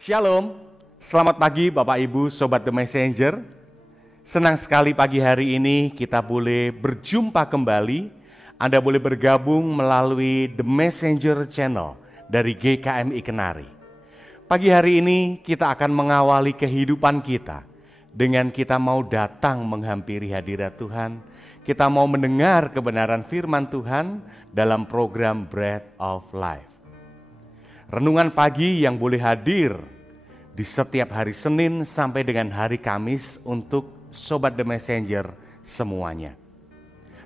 Shalom, selamat pagi Bapak Ibu Sobat The Messenger. Senang sekali pagi hari ini kita boleh berjumpa kembali. Anda boleh bergabung melalui The Messenger Channel dari GKMI Kenari. Pagi hari ini kita akan mengawali kehidupan kita dengan kita mau datang menghampiri hadirat Tuhan. Kita mau mendengar kebenaran firman Tuhan dalam program Bread of Life. Renungan pagi yang boleh hadir di setiap hari Senin sampai dengan hari Kamis untuk Sobat The Messenger semuanya.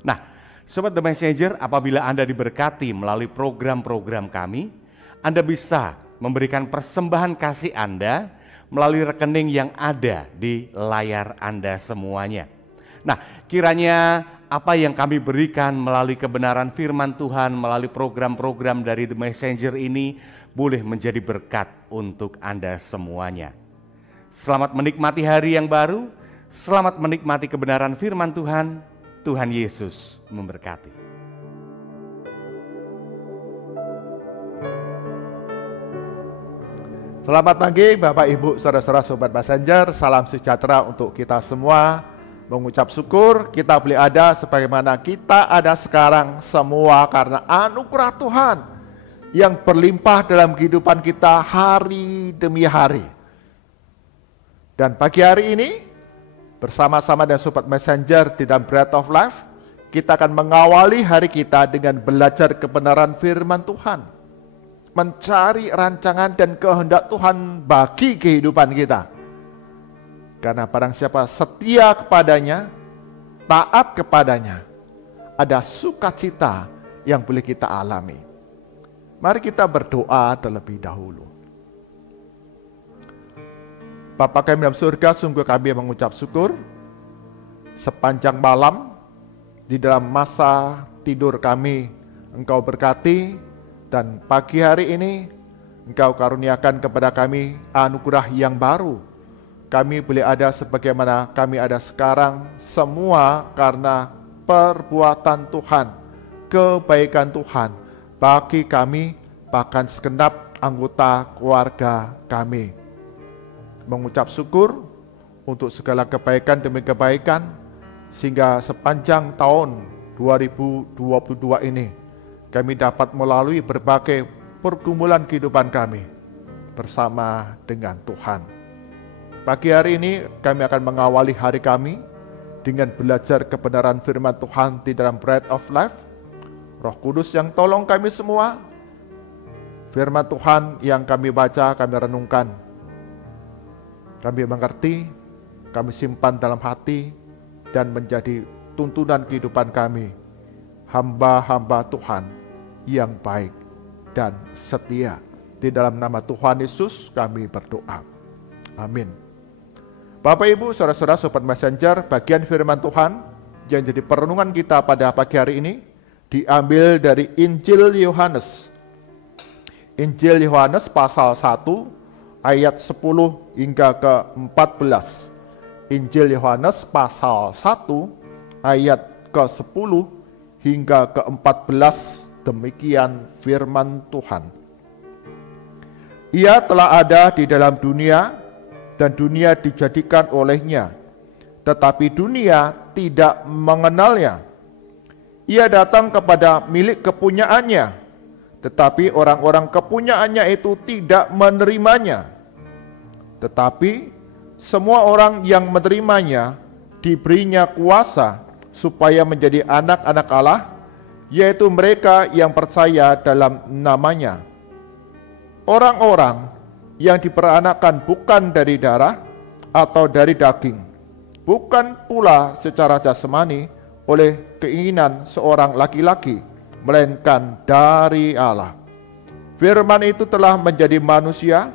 Nah, Sobat The Messenger, apabila Anda diberkati melalui program-program kami, Anda bisa memberikan persembahan kasih Anda melalui rekening yang ada di layar Anda semuanya. Nah, kiranya apa yang kami berikan melalui kebenaran firman Tuhan, melalui program-program dari The Messenger ini boleh menjadi berkat untuk Anda semuanya. Selamat menikmati hari yang baru, selamat menikmati kebenaran firman Tuhan. Tuhan Yesus memberkati. Selamat pagi Bapak Ibu Saudara-saudara Sobat Messenger, salam sejahtera untuk kita semua. Mengucap syukur kita boleh ada sebagaimana kita ada sekarang semua karena anugerah Tuhan yang berlimpah dalam kehidupan kita hari demi hari. Dan pagi hari ini bersama-sama dengan Sobat Messenger di dalam Bread of Life, kita akan mengawali hari kita dengan belajar kebenaran firman Tuhan, mencari rancangan dan kehendak Tuhan bagi kehidupan kita. Karena barang siapa setia kepadanya, taat kepadanya, ada sukacita yang boleh kita alami. Mari kita berdoa terlebih dahulu. Bapa kami dalam surga, sungguh kami mengucap syukur sepanjang malam di dalam masa tidur kami Engkau berkati, dan pagi hari ini Engkau karuniakan kepada kami anugerah yang baru. Kami boleh ada sebagaimana kami ada sekarang, semua karena perbuatan Tuhan, kebaikan Tuhan bagi kami, bahkan segenap anggota keluarga kami. Mengucap syukur untuk segala kebaikan demi kebaikan, sehingga sepanjang tahun 2022 ini, kami dapat melalui berbagai pergumulan kehidupan kami bersama dengan Tuhan. Pagi hari ini kami akan mengawali hari kami dengan belajar kebenaran firman Tuhan di dalam Bread of Life. Roh Kudus yang tolong kami semua, firman Tuhan yang kami baca, kami renungkan, kami mengerti, kami simpan dalam hati, dan menjadi tuntunan kehidupan kami, hamba-hamba Tuhan yang baik dan setia. Di dalam nama Tuhan Yesus kami berdoa. Amin. Bapak Ibu, saudara-saudara Sobat Messenger, bagian firman Tuhan yang jadi perenungan kita pada pagi hari ini diambil dari Injil Yohanes. Injil Yohanes pasal 1 ayat 10 hingga ke 14. Injil Yohanes pasal 1 ayat ke 10 hingga ke 14. Demikian firman Tuhan. Ia telah ada di dalam dunia dan dunia dijadikan olehnya, tetapi dunia tidak mengenalnya. Ia datang kepada milik kepunyaannya, tetapi orang-orang kepunyaannya itu tidak menerimanya. Tetapi semua orang yang menerimanya diberinya kuasa supaya menjadi anak-anak Allah, yaitu mereka yang percaya dalam namanya. Orang-orang yang diperanakkan bukan dari darah atau dari daging, bukan pula secara jasmani oleh keinginan seorang laki-laki, melainkan dari Allah. Firman itu telah menjadi manusia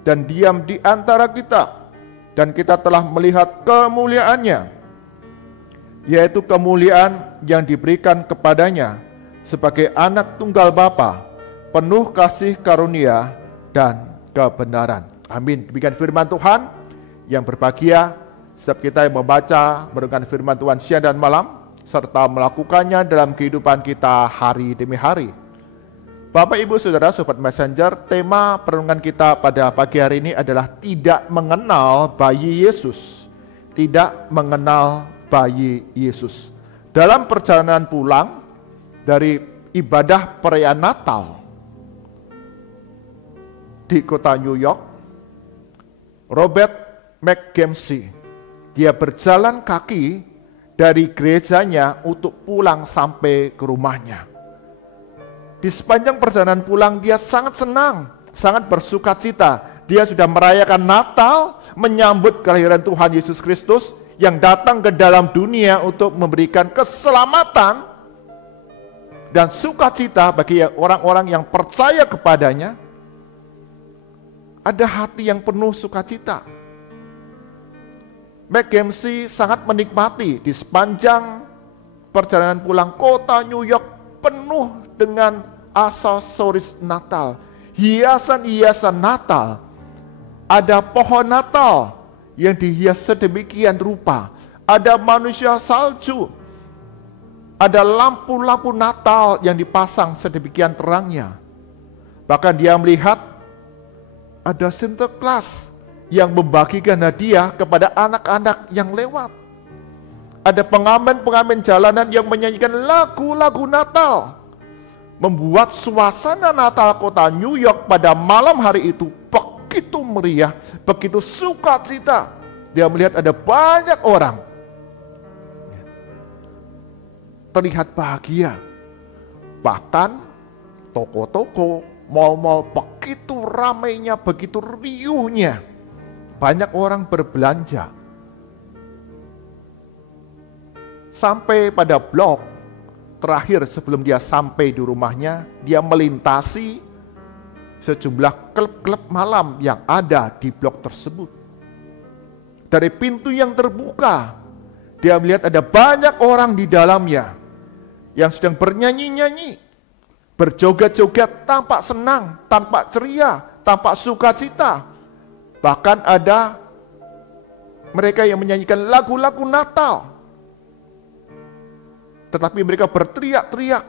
dan diam di antara kita, dan kita telah melihat kemuliaannya, yaitu kemuliaan yang diberikan kepadanya sebagai anak tunggal Bapa, penuh kasih karunia dan kebenaran. Amin. Demikian firman Tuhan. Yang berbahagia setiap kita yang membaca, merenungkan firman Tuhan siang dan malam, serta melakukannya dalam kehidupan kita hari demi hari. Bapak, Ibu, Saudara, Sobat Messenger, tema perenungan kita pada pagi hari ini adalah tidak mengenal bayi Yesus. Tidak mengenal bayi Yesus. Dalam perjalanan pulang dari ibadah perayaan Natal di kota New York, Robert McGimsey, dia berjalan kaki dari gerejanya untuk pulang sampai ke rumahnya. Di sepanjang perjalanan pulang dia sangat senang, sangat bersukacita. Dia sudah merayakan Natal, menyambut kelahiran Tuhan Yesus Kristus yang datang ke dalam dunia untuk memberikan keselamatan dan sukacita bagi orang-orang yang percaya kepadanya. Ada hati yang penuh sukacita. McGimsey sangat menikmati di sepanjang perjalanan pulang kota New York penuh dengan aksesoris Natal, hiasan-hiasan Natal. Ada pohon Natal yang dihias sedemikian rupa, ada manusia salju, ada lampu-lampu Natal yang dipasang sedemikian terangnya. Bahkan dia melihat ada Santa Claus yang membagikan hadiah kepada anak-anak yang lewat. Ada pengamen-pengamen jalanan yang menyanyikan lagu-lagu Natal, membuat suasana Natal kota New York pada malam hari itu begitu meriah, begitu sukacita. Dia melihat ada banyak orang terlihat bahagia. Bahkan toko-toko, mal-mal begitu ramainya, begitu riuhnya. Banyak orang berbelanja. Sampai pada blok terakhir sebelum dia sampai di rumahnya, dia melintasi sejumlah klub-klub malam yang ada di blok tersebut. Dari pintu yang terbuka, dia melihat ada banyak orang di dalamnya yang sedang bernyanyi-nyanyi, berjoget-joget, tampak senang, tampak ceria, tampak sukacita. Bahkan ada mereka yang menyanyikan lagu-lagu Natal. Tetapi mereka berteriak-teriak,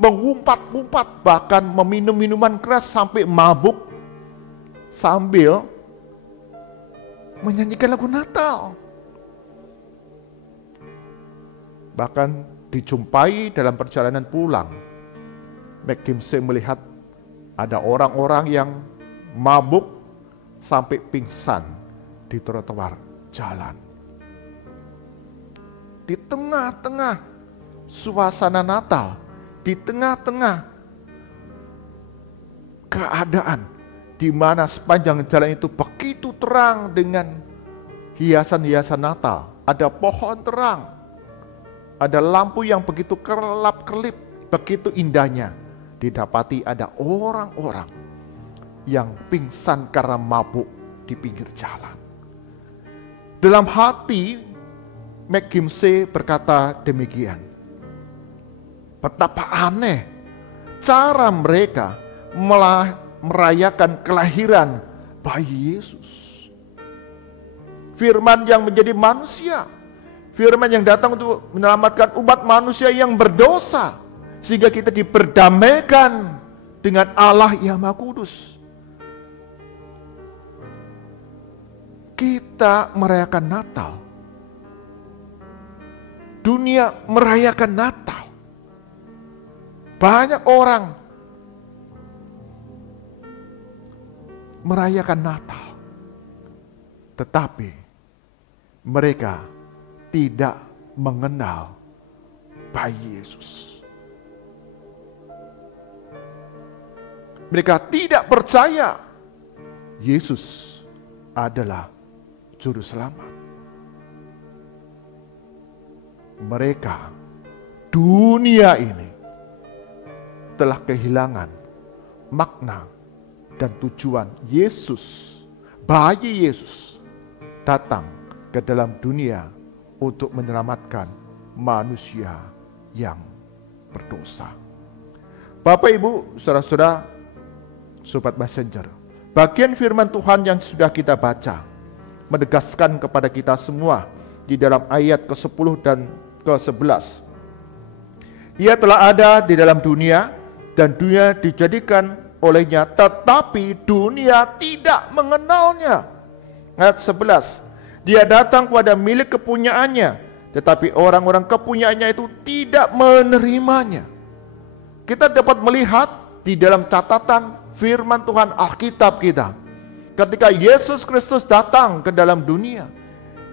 mengumpat-umpat, bahkan meminum minuman keras sampai mabuk, sambil menyanyikan lagu Natal. Bahkan dijumpai dalam perjalanan pulang, McGimsey melihat ada orang-orang yang mabuk sampai pingsan di trotoar jalan. Di tengah-tengah suasana Natal, di tengah-tengah keadaan di mana sepanjang jalan itu begitu terang dengan hiasan-hiasan Natal, ada pohon terang, ada lampu yang begitu kerlap-kerlip, begitu indahnya, didapati ada orang-orang yang pingsan karena mabuk di pinggir jalan. Dalam hati McGimsey berkata demikian, betapa aneh cara mereka merayakan kelahiran bayi Yesus. Firman yang menjadi manusia, firman yang datang untuk menyelamatkan umat manusia yang berdosa, sehingga kita diperdamaikan dengan Allah yang Maha Kudus. Kita merayakan Natal, dunia merayakan Natal. Banyak orang merayakan Natal, tetapi mereka tidak mengenal bayi Yesus. Mereka tidak percaya Yesus adalah Juru Selamat. Mereka, dunia ini telah kehilangan makna dan tujuan Yesus, bayi Yesus, datang ke dalam dunia untuk menyelamatkan manusia yang berdosa. Bapak, Ibu, saudara-saudara, Sobat Messenger, bagian firman Tuhan yang sudah kita baca menegaskan kepada kita semua di dalam ayat ke-10 dan ke-11. Ia telah ada di dalam dunia, dan dunia dijadikan olehnya, tetapi dunia tidak mengenalnya. Ayat 11, dia datang kepada milik kepunyaannya, tetapi orang-orang kepunyaannya itu tidak menerimanya. Kita dapat melihat di dalam catatan firman Tuhan Alkitab kita, ketika Yesus Kristus datang ke dalam dunia,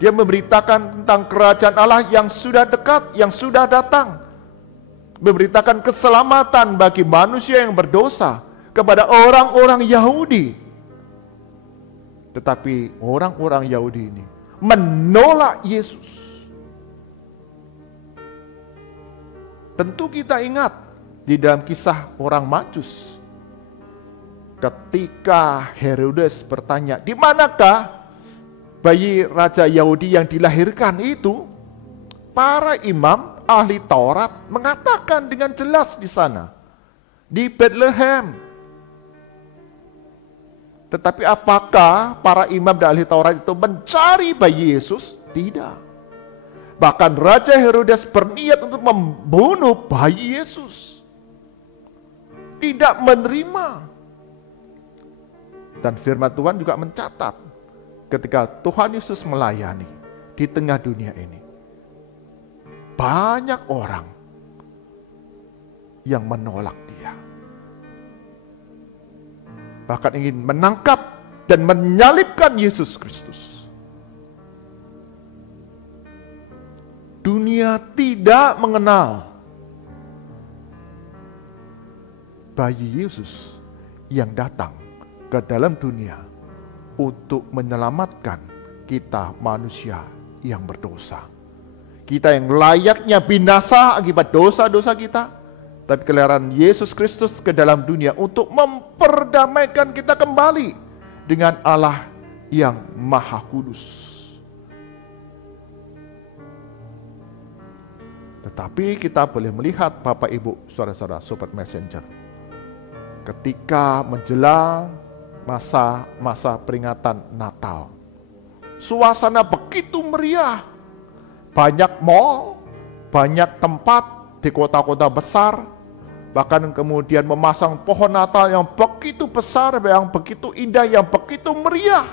dia memberitakan tentang kerajaan Allah yang sudah dekat, yang sudah datang, memberitakan keselamatan bagi manusia yang berdosa kepada orang-orang Yahudi. Tetapi orang-orang Yahudi ini menolak Yesus. Tentu kita ingat di dalam kisah orang Majus, ketika Herodes bertanya, di manakah bayi raja Yahudi yang dilahirkan itu? Para imam ahli Taurat mengatakan dengan jelas di sana, di Bethlehem. Tetapi apakah para imam dan ahli Taurat itu mencari bayi Yesus? Tidak. Bahkan Raja Herodes berniat untuk membunuh bayi Yesus. Tidak menerima. Dan firman Tuhan juga mencatat, ketika Tuhan Yesus melayani di tengah dunia ini, banyak orang yang menolak dia. Bahkan ingin menangkap dan menyalibkan Yesus Kristus. Dunia tidak mengenal bayi Yesus yang datang ke dalam dunia untuk menyelamatkan kita manusia yang berdosa. Kita yang layaknya binasa akibat dosa-dosa kita, tapi kelahiran Yesus Kristus ke dalam dunia untuk memperdamaikan kita kembali dengan Allah yang Maha Kudus. Tetapi kita boleh melihat Bapak Ibu, saudara-saudara, Sobat Messenger, ketika menjelang masa peringatan Natal, suasana begitu meriah. Banyak mall, banyak tempat di kota-kota besar, bahkan kemudian memasang pohon Natal yang begitu besar, yang begitu indah, yang begitu meriah.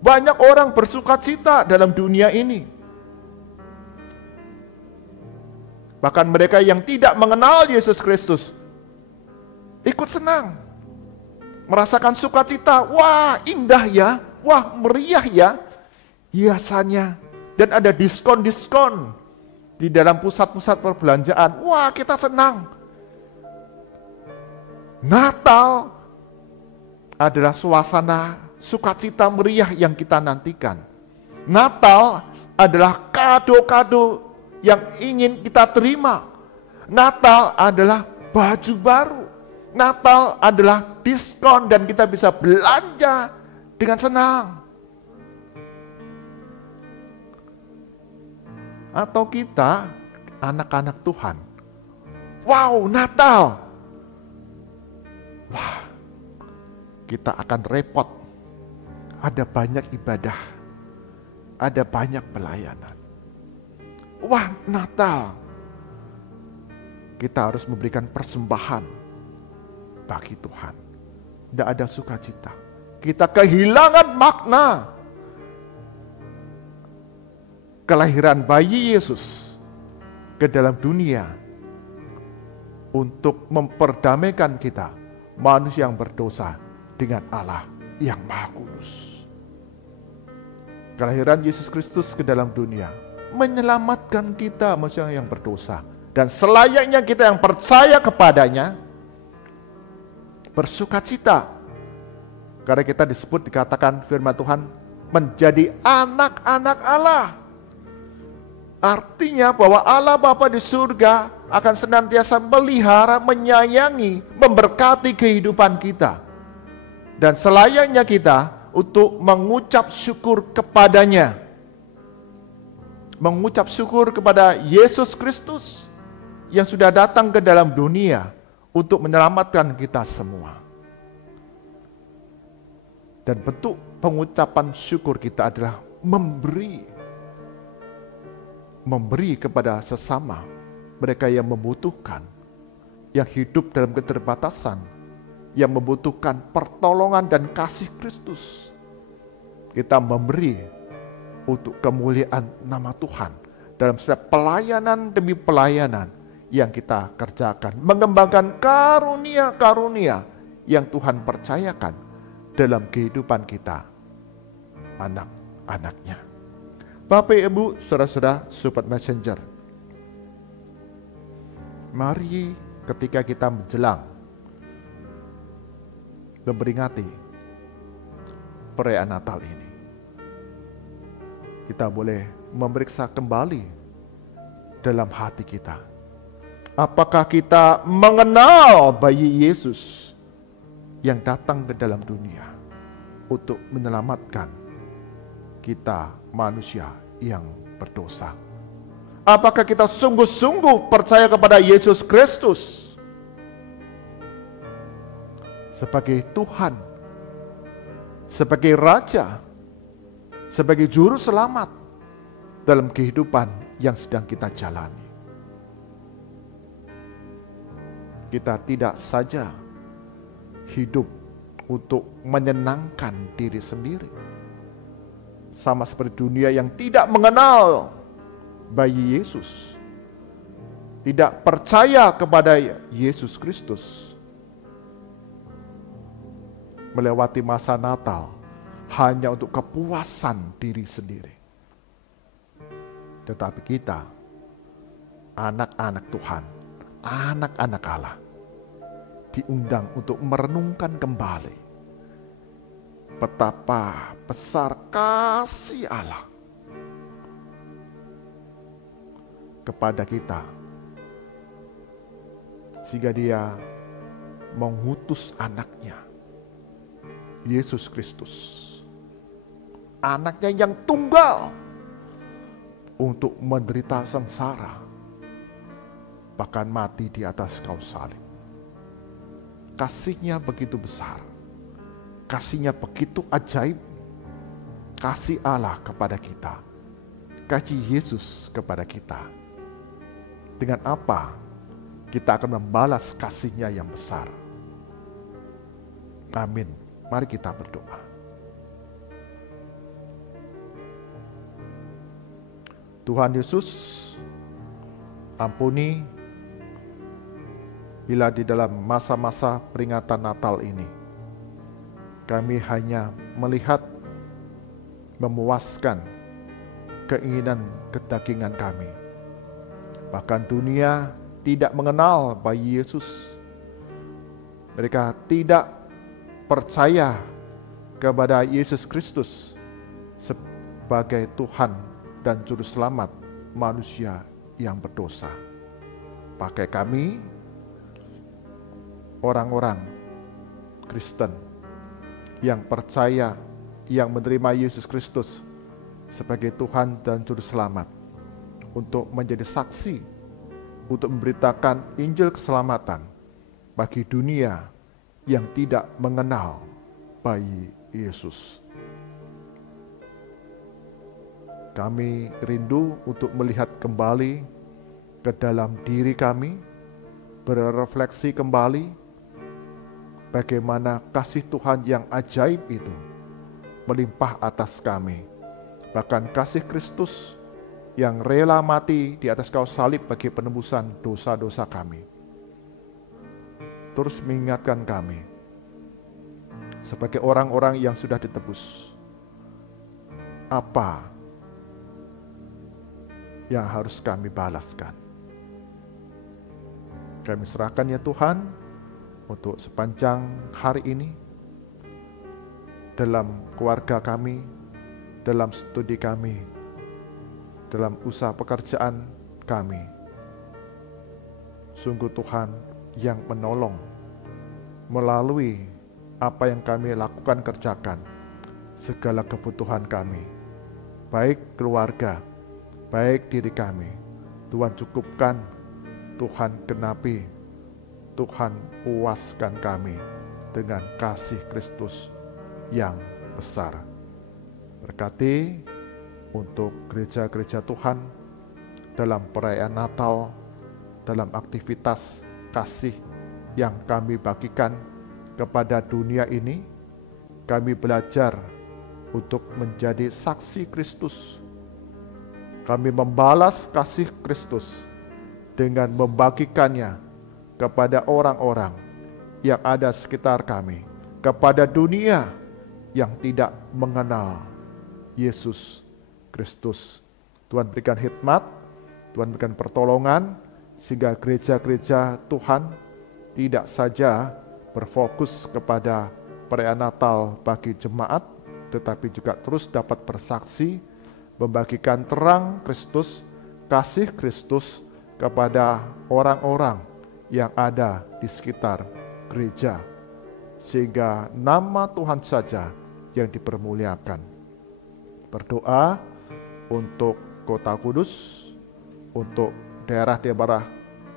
Banyak orang bersukacita dalam dunia ini. Bahkan mereka yang tidak mengenal Yesus Kristus ikut senang, merasakan sukacita. Wah, indah ya, wah, meriah ya hiasannya, dan ada diskon-diskon di dalam pusat-pusat perbelanjaan. Wah, kita senang. Natal adalah suasana sukacita meriah yang kita nantikan. Natal adalah kado-kado yang ingin kita terima. Natal adalah baju baru. Natal adalah diskon dan kita bisa belanja dengan senang. Atau kita, anak-anak Tuhan, wow, Natal. Wah, kita akan repot. Ada banyak ibadah, ada banyak pelayanan. Wah, Natal. Kita harus memberikan persembahan bagi Tuhan. Tidak ada sukacita. Kita kehilangan makna kelahiran bayi Yesus ke dalam dunia untuk memperdamaikan kita, manusia yang berdosa, dengan Allah yang Maha Kudus. Kelahiran Yesus Kristus ke dalam dunia menyelamatkan kita, manusia yang berdosa, dan selayaknya kita yang percaya kepadanya bersukacita, karena kita dikatakan firman Tuhan menjadi anak-anak Allah. Artinya bahwa Allah Bapa di surga akan senantiasa melihara, menyayangi, memberkati kehidupan kita, dan selayaknya kita untuk mengucap syukur kepadanya, mengucap syukur kepada Yesus Kristus yang sudah datang ke dalam dunia untuk menyelamatkan kita semua. Dan bentuk pengucapan syukur kita adalah memberi kepada sesama, mereka yang membutuhkan, yang hidup dalam keterbatasan, yang membutuhkan pertolongan dan kasih Kristus. Kita memberi untuk kemuliaan nama Tuhan dalam setiap pelayanan demi pelayanan yang kita kerjakan, mengembangkan karunia-karunia yang Tuhan percayakan dalam kehidupan kita, anak-anaknya. Bapak, Ibu, saudara-saudara, Sobat Messenger, mari ketika kita menjelang memperingati perayaan Natal ini, kita boleh memeriksa kembali dalam hati kita. Apakah kita mengenal bayi Yesus yang datang ke dalam dunia untuk menyelamatkan kita manusia yang berdosa? Apakah kita sungguh-sungguh percaya kepada Yesus Kristus sebagai Tuhan, sebagai Raja, sebagai Juru Selamat dalam kehidupan yang sedang kita jalani? Kita tidak saja hidup untuk menyenangkan diri sendiri, sama seperti dunia yang tidak mengenal bayi Yesus, tidak percaya kepada Yesus Kristus, melewati masa Natal hanya untuk kepuasan diri sendiri. Tetapi kita, anak-anak Tuhan, anak-anak Allah, diundang untuk merenungkan kembali betapa besar kasih Allah kepada kita, sehingga Dia mengutus anaknya, Yesus Kristus, anaknya yang tunggal, untuk menderita sengsara, bahkan mati di atas kayu salib. Kasih-Nya begitu besar, kasih-Nya begitu ajaib, kasih Allah kepada kita, kasih Yesus kepada kita. Dengan apa kita akan membalas kasih-Nya yang besar? Amin. Mari kita berdoa. Tuhan Yesus, ampuni bila di dalam masa-masa peringatan Natal ini kami hanya melihat memuaskan keinginan kedagingan kami. Bahkan dunia tidak mengenal bayi Yesus. Mereka tidak percaya kepada Yesus Kristus sebagai Tuhan dan Juru Selamat manusia yang berdosa. Pakai kami, orang-orang Kristen yang percaya, yang menerima Yesus Kristus sebagai Tuhan dan Juru Selamat, untuk menjadi saksi, untuk memberitakan Injil keselamatan bagi dunia yang tidak mengenal bayi Yesus. Kami rindu untuk melihat kembali ke dalam diri kami, berefleksi kembali bagaimana kasih Tuhan yang ajaib itu melimpah atas kami. Bahkan kasih Kristus yang rela mati di atas kayu salib bagi penebusan dosa-dosa kami, terus mengingatkan kami sebagai orang-orang yang sudah ditebus, apa yang harus kami balaskan. Kami serahkan ya Tuhan untuk sepanjang hari ini, dalam keluarga kami, dalam studi kami, dalam usaha pekerjaan kami. Sungguh Tuhan yang menolong melalui apa yang kami lakukan, kerjakan, segala kebutuhan kami, baik keluarga, baik diri kami. Tuhan cukupkan, Tuhan genapi, Tuhan puaskan kami dengan kasih Kristus yang besar. Berkati untuk gereja-gereja Tuhan dalam perayaan Natal, dalam aktivitas kasih yang kami bagikan kepada dunia ini, kami belajar untuk menjadi saksi Kristus. Kami membalas kasih Kristus dengan membagikannya kepada orang-orang yang ada sekitar kami, kepada dunia yang tidak mengenal Yesus Kristus. Tuhan berikan hikmat, Tuhan berikan pertolongan, sehingga gereja-gereja Tuhan tidak saja berfokus kepada perayaan Natal bagi jemaat, tetapi juga terus dapat bersaksi, membagikan terang Kristus, kasih Kristus kepada orang-orang yang ada di sekitar gereja, sehingga nama Tuhan saja yang dipermuliakan. Berdoa untuk Kota Kudus, untuk daerah-daerah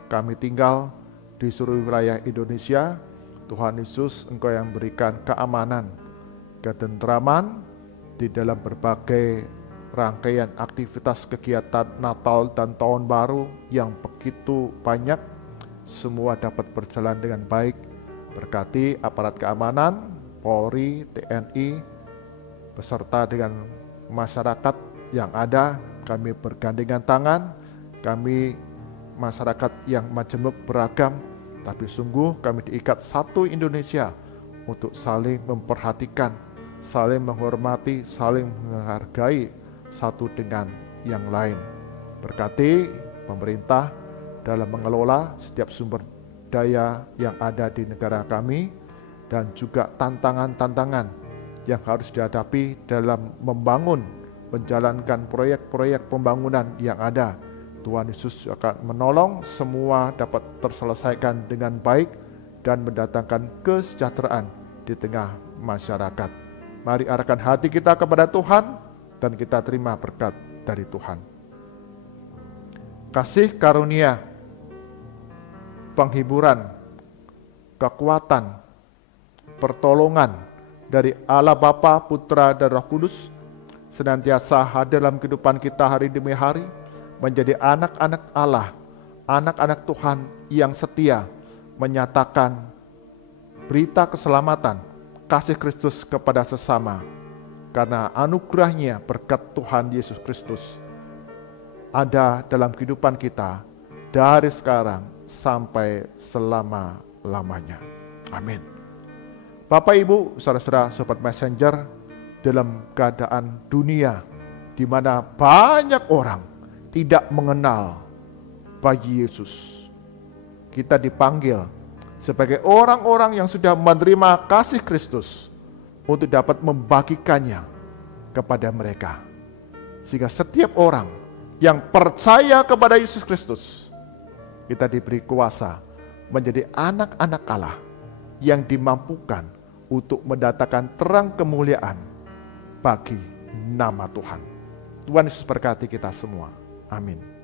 kami tinggal di seluruh wilayah Indonesia. Tuhan Yesus, Engkau yang berikan keamanan, ketentraman di dalam berbagai rangkaian aktivitas kegiatan Natal dan Tahun Baru yang begitu banyak, semua dapat berjalan dengan baik. Berkati aparat keamanan, Polri, TNI, beserta dengan masyarakat yang ada. Kami bergandengan tangan, kami masyarakat yang majemuk beragam, tapi sungguh kami diikat satu Indonesia untuk saling memperhatikan, saling menghormati, saling menghargai satu dengan yang lain. Berkati pemerintah dalam mengelola setiap sumber daya yang ada di negara kami, dan juga tantangan-tantangan yang harus dihadapi dalam membangun, menjalankan proyek-proyek pembangunan yang ada. Tuhan Yesus akan menolong semua dapat terselesaikan dengan baik dan mendatangkan kesejahteraan di tengah masyarakat. Mari arahkan hati kita kepada Tuhan dan kita terima berkat dari Tuhan. Kasih karunia, penghiburan, kekuatan, pertolongan dari Allah Bapa, Putra, dan Roh Kudus senantiasa hadir dalam kehidupan kita hari demi hari, menjadi anak-anak Allah, anak-anak Tuhan yang setia, menyatakan berita keselamatan, kasih Kristus kepada sesama, karena anugerahnya berkat Tuhan Yesus Kristus ada dalam kehidupan kita dari sekarang sampai selama-lamanya. Amin. Bapak, Ibu, saudara-saudara, Sobat Messenger, dalam keadaan dunia di mana banyak orang tidak mengenal bagi Yesus, kita dipanggil sebagai orang-orang yang sudah menerima kasih Kristus untuk dapat membagikannya kepada mereka, sehingga setiap orang yang percaya kepada Yesus Kristus, kita diberi kuasa menjadi anak-anak Allah yang dimampukan untuk mendatangkan terang kemuliaan bagi nama Tuhan. Tuhan Yesus berkati kita semua. Amin.